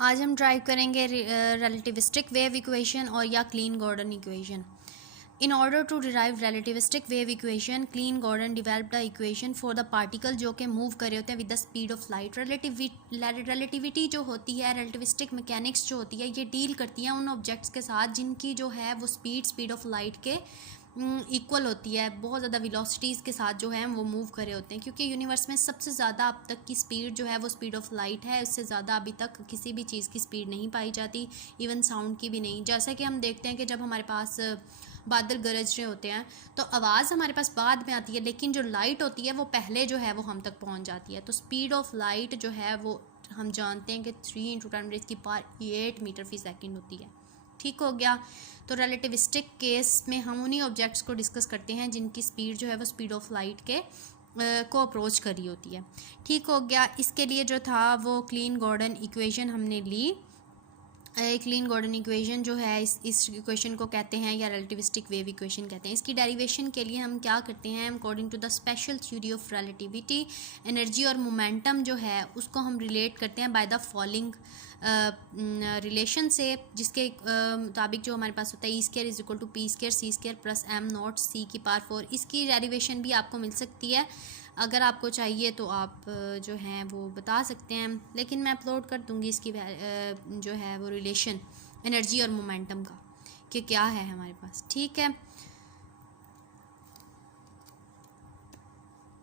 आज हम ड्राइव करेंगे रिलेटिविस्टिक वेव इक्वेशन और या Klein Gordon equation. In order to derive relativistic wave equation, Klein Gordon develop the equation for the particle जो कि move कर रहे होते हैं with the speed of light. Relativity जो होती है, रिलेटिविस्टिक मैकेनिक्स जो होती है, ये डील करती है उन ऑब्जेक्ट्स के साथ जिनकी जो है वो स्पीड ऑफ लाइट के इक्वल होती है। बहुत ज़्यादा वेलोसिटीज़ के साथ जो है वो मूव कर रहे होते हैं, क्योंकि यूनिवर्स में सबसे ज़्यादा अब तक की स्पीड जो है वो स्पीड ऑफ लाइट है। उससे ज़्यादा अभी तक किसी भी चीज़ की स्पीड नहीं पाई जाती, इवन साउंड की भी नहीं। जैसा कि हम देखते हैं कि जब हमारे पास बादल गरज रहे होते हैं तो आवाज़ हमारे पास बाद में आती है, लेकिन जो लाइट होती है वो पहले जो है वो हम तक पहुंच जाती है। तो स्पीड ऑफ लाइट जो है वो हम जानते हैं कि 3 × 10⁸ मीटर फी सेकेंड होती है। ठीक हो गया। तो रिलेटिविस्टिक केस में हम उन्हीं ऑब्जेक्ट्स को डिस्कस करते हैं जिनकी स्पीड जो है वो स्पीड ऑफ लाइट के को अप्रोच कर रही होती है। ठीक हो गया। इसके लिए जो था वो क्लीन गॉर्डन इक्वेशन हमने ली। क्लीन गॉर्डन इक्वेशन जो है इस इक्वेशन को कहते हैं या रिलेटिविस्टिक वेव इक्वेशन कहते हैं। इसकी डेरिवेशन के लिए हम क्या करते हैं, according to the special theory of relativity, energy और मोमेंटम जो है उसको हम रिलेट करते हैं बाय द फॉलोइंग रिलेशन से, जिसके मुताबिक जो हमारे पास होता है E² = P² C² + m0 C⁴। इसकी डेरिवेशन भी आपको मिल सकती है, अगर आपको चाहिए तो आप जो हैं वो बता सकते हैं, लेकिन मैं अपलोड कर दूंगी इसकी जो है वो रिलेशन एनर्जी और मोमेंटम का कि क्या है हमारे पास। ठीक है,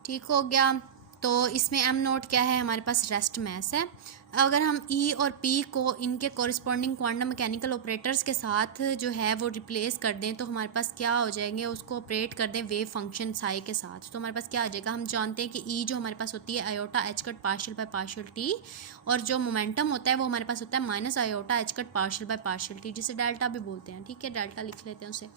ठीक हो गया। तो इसमें m0 क्या है, हमारे पास रेस्ट मास है। अगर हम E और P को इनके कॉरिस्पॉन्डिंग क्वांटम मैकेनिकल ऑपरेटर्स के साथ जो है वो रिप्लेस कर दें तो हमारे पास क्या हो जाएंगे, उसको ऑपरेट कर दें वेव फंक्शन साई के साथ, तो हमारे पास क्या आ जाएगा। हम जानते हैं कि E जो हमारे पास होती है आयोटा h² ⁻⁻t, और जो मोमेंटम होता है वो हमारे पास होता है माइनस आयोटा h² ⁻⁻t, जिसे डेल्टा भी बोलते हैं। ठीक है, डेल्टा लिख लेते हैं उसे।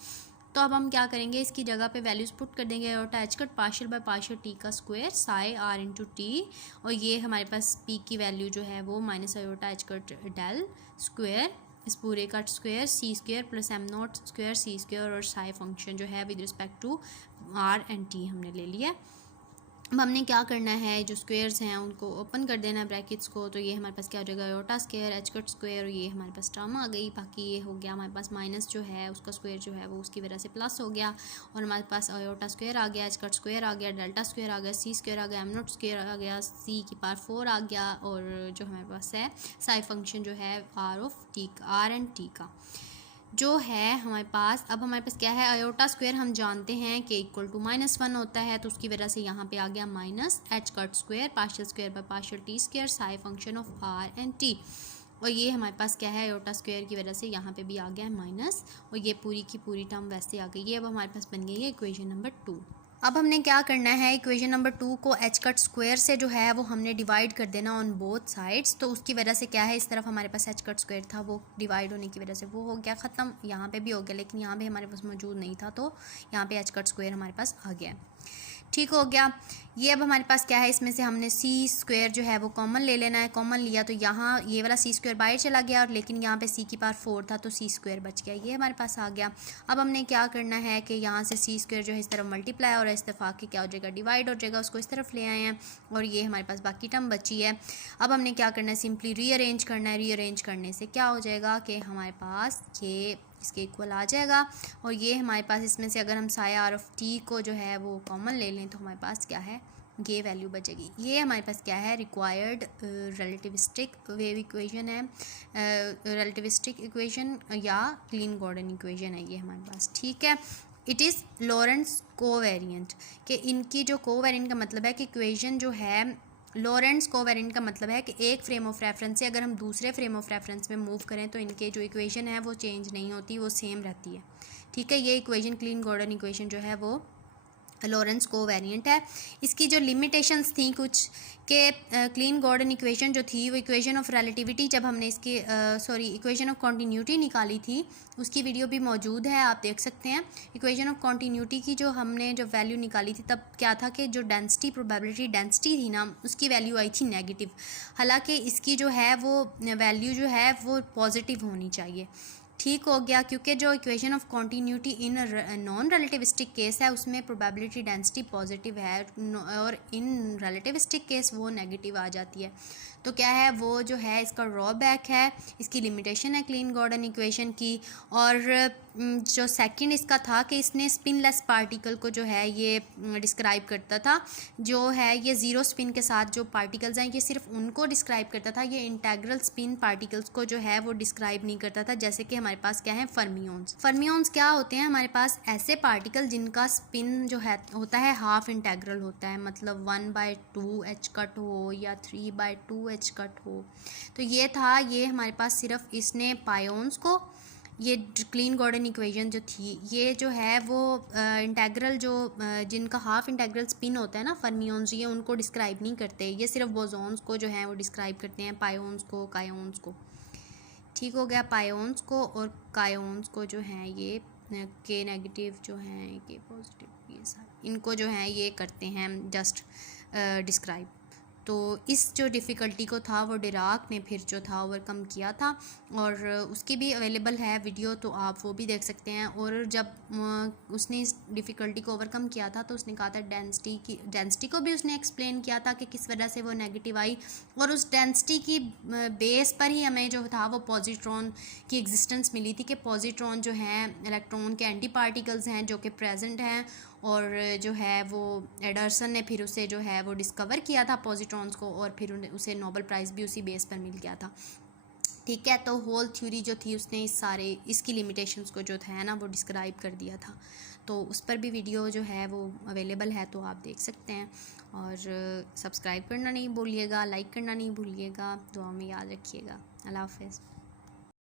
तो अब हम क्या करेंगे, इसकी जगह पे वैल्यूज़ पुट कर देंगे। आयोटा h² ⁻⁻t का स्क्वायर साई r/t, और ये हमारे पास p की वैल्यू जो है वो minus iota h² del square, इस पूरे का स्क्वायर C² + m0² C², और साई फंक्शन जो है with respect to r and t हमने ले लिया। अब हमने क्या करना है, जो स्क्वेयर्स हैं उनको ओपन कर देना है ब्रैकेट्स को, तो ये हमारे पास क्या हो जाएगा, आयोटा स्क्वायर h², और ये हमारे पास टर्म आ गई। बाकी ये हो गया हमारे पास माइनस जो है उसका स्क्वायर जो है वो उसकी वजह से प्लस हो गया, और हमारे पास आयोटा स्क्वायर आ गया, h² आ गया, डेल्टा स्क्वायर आ गया, C² आ गया, m0² आ गया, C⁴ आ गया, और जो हमारे पास है साई फंक्शन जो है r एंड t का जो है हमारे पास। अब हमारे पास क्या है, आयोटा स्क्वायर हम जानते हैं कि =-1 होता है, तो उसकी वजह से यहाँ पे आ गया minus h² ⁻² Sai function of r and t, और ये हमारे पास क्या है, आयोटा स्क्वायर की वजह से यहाँ पे भी आ गया है माइनस, और ये पूरी की पूरी टर्म वैसे आ गई है। अब हमारे पास बन गई है इक्वेशन नंबर 2। अब हमने क्या करना है, इक्वेशन नंबर 2 को h² से जो है वो हमने डिवाइड कर देना ऑन बोथ साइड्स। तो उसकी वजह से क्या है, इस तरफ हमारे पास h² था, वो डिवाइड होने की वजह से वो हो गया ख़त्म। यहाँ पे भी हो गया, लेकिन यहाँ पे हमारे पास मौजूद नहीं था, तो यहाँ पे h² हमारे पास आ गया। ठीक हो गया। ये अब हमारे पास क्या है, इसमें से हमने C² जो है वो कॉमन ले लेना है। कॉमन लिया तो यहाँ ये वाला C² बाहर चला गया, और लेकिन यहाँ पे C⁴ था तो C² बच गया, ये हमारे पास आ गया। अब हमने क्या करना है कि यहाँ से C² जो है इस तरफ मल्टीप्लाई और इस तरफ आके क्या हो जाएगा, डिवाइड हो जाएगा, उसको इस तरफ ले आए हैं, और ये हमारे पास बाकी टर्म बची है। अब हमने क्या करना है, सिंपली रीअरेंज करना है। रीअरेंज करने से क्या हो जाएगा कि हमारे पास ये इसके इक्वल आ जाएगा, और ये हमारे पास इसमें से अगर हम साई r/t को जो है वो कॉमन ले लें तो हमारे पास क्या है, ये वैल्यू बचेगी। ये हमारे पास क्या है, रिक्वायर्ड रिलेटिविस्टिक वेव इक्वेशन है, रिलेटिविस्टिक इक्वेशन या क्लीन गॉर्डन इक्वेशन है ये हमारे पास। ठीक है, इट इज़ लॉरेंट्ज़ कोवेरिएंट, कि इनकी जो कोवेरिएंट का मतलब है कि इक्वेशन जो है, लॉरेंट्ज़ कोवेरिएंट का मतलब है कि एक फ्रेम ऑफ रेफरेंस से अगर हम दूसरे फ्रेम ऑफ रेफरेंस में मूव करें तो इनके जो इक्वेशन है वो चेंज नहीं होती, वो सेम रहती है। ठीक है, ये इक्वेशन क्लीन गॉर्डन इक्वेशन जो है वो लॉरेंट्ज़ कोवेरिएंट है। इसकी जो लिमिटेशंस थी कुछ के, क्लीन गॉर्डन इक्वेशन जो थी वो इक्वेशन ऑफ रिलेटिविटी, जब हमने इसकी इक्वेशन ऑफ कॉन्टीन्यूटी निकाली थी उसकी वीडियो भी मौजूद है, आप देख सकते हैं। इक्वेशन ऑफ कॉन्टीन्यूटी की जो हमने जो वैल्यू निकाली थी तब क्या था कि जो डेंसिटी प्रोबेबिलिटी डेंसिटी थी ना, उसकी वैल्यू आई थी नेगेटिव, हालांकि इसकी जो है वो वैल्यू जो है वो पॉजिटिव होनी चाहिए। ठीक हो गया, क्योंकि जो equation of continuity in non relativistic case है उसमें प्रोबेबिलिटी डेंसिटी पॉजिटिव है, और इन रिलेटिविस्टिक केस वो नेगेटिव आ जाती है। तो क्या है वो जो है इसका ड्रॉबैक है, इसकी लिमिटेशन है क्लीन गॉर्डन इक्वेशन की। और जो सेकंड इसका था कि इसने स्पिनलेस पार्टिकल को जो है ये डिस्क्राइब करता था, जो है ये ज़ीरो स्पिन के साथ जो पार्टिकल्स हैं ये सिर्फ उनको डिस्क्राइब करता था, ये इंटेग्रल स्पिन पार्टिकल्स को जो है वो डिस्क्राइब नहीं करता था। जैसे कि हमारे पास क्या है फर्मियोन्स। फर्मियोन्स क्या होते हैं, हमारे पास ऐसे पार्टिकल जिनका स्पिन जो है होता है हाफ इंटेग्रल होता है, मतलब 1/2 एच कट हो या 3/2 एच कट हो। तो ये था, ये हमारे पास सिर्फ इसने पायोन्स को, ये क्लीन गॉर्डन इक्वेशन जो थी ये जो है वो इंटेग्रल जो जिनका हाफ इंटेग्रल स्पिन होता है ना फर्मियोन्स, ये उनको डिस्क्राइब नहीं करते, ये सिर्फ बोसॉन्स को जो है वो डिस्क्राइब करते हैं, पायोन्स को, कायोन्स को। ठीक हो गया, पायोन्स को और कायोन्स को जो हैं ये के नेगेटिव जो हैं के पॉजिटिव, ये सारे इनको जो है ये करते हैं जस्ट डिस्क्राइब। तो इस जो डिफ़िकल्टी को था वो डिराक ने फिर जो था ओवरकम किया था, और उसकी भी अवेलेबल है वीडियो, तो आप वो भी देख सकते हैं। और जब उसने इस डिफ़िकल्टी को ओवरकम किया था तो उसने कहा था डेंसिटी को भी उसने एक्सप्लेन किया था कि किस वजह से वो नेगेटिव आई, और उस डेंसिटी की बेस पर ही हमें जो था वो पॉजिट्रॉन की एग्जिस्टेंस मिली थी, कि पॉजिट्रॉन जो हैं इलेक्ट्रॉन के एंटी पार्टिकल्स हैं जो कि प्रेजेंट हैं, और जो है वो एडरसन ने फिर उसे जो है वो डिस्कवर किया था पॉजिट्रॉन्स को, और फिर उसे नोबेल प्राइज़ भी उसी बेस पर मिल गया था। ठीक है, तो होल थ्योरी जो थी उसने इसकी लिमिटेशंस को जो था ना वो डिस्क्राइब कर दिया था। तो उस पर भी वीडियो जो है वो अवेलेबल है, तो आप देख सकते हैं। और सब्सक्राइब करना नहीं भूलिएगा, लाइक करना नहीं भूलिएगा, दुआ में याद रखिएगा। अल्लाह हाफ़िज़।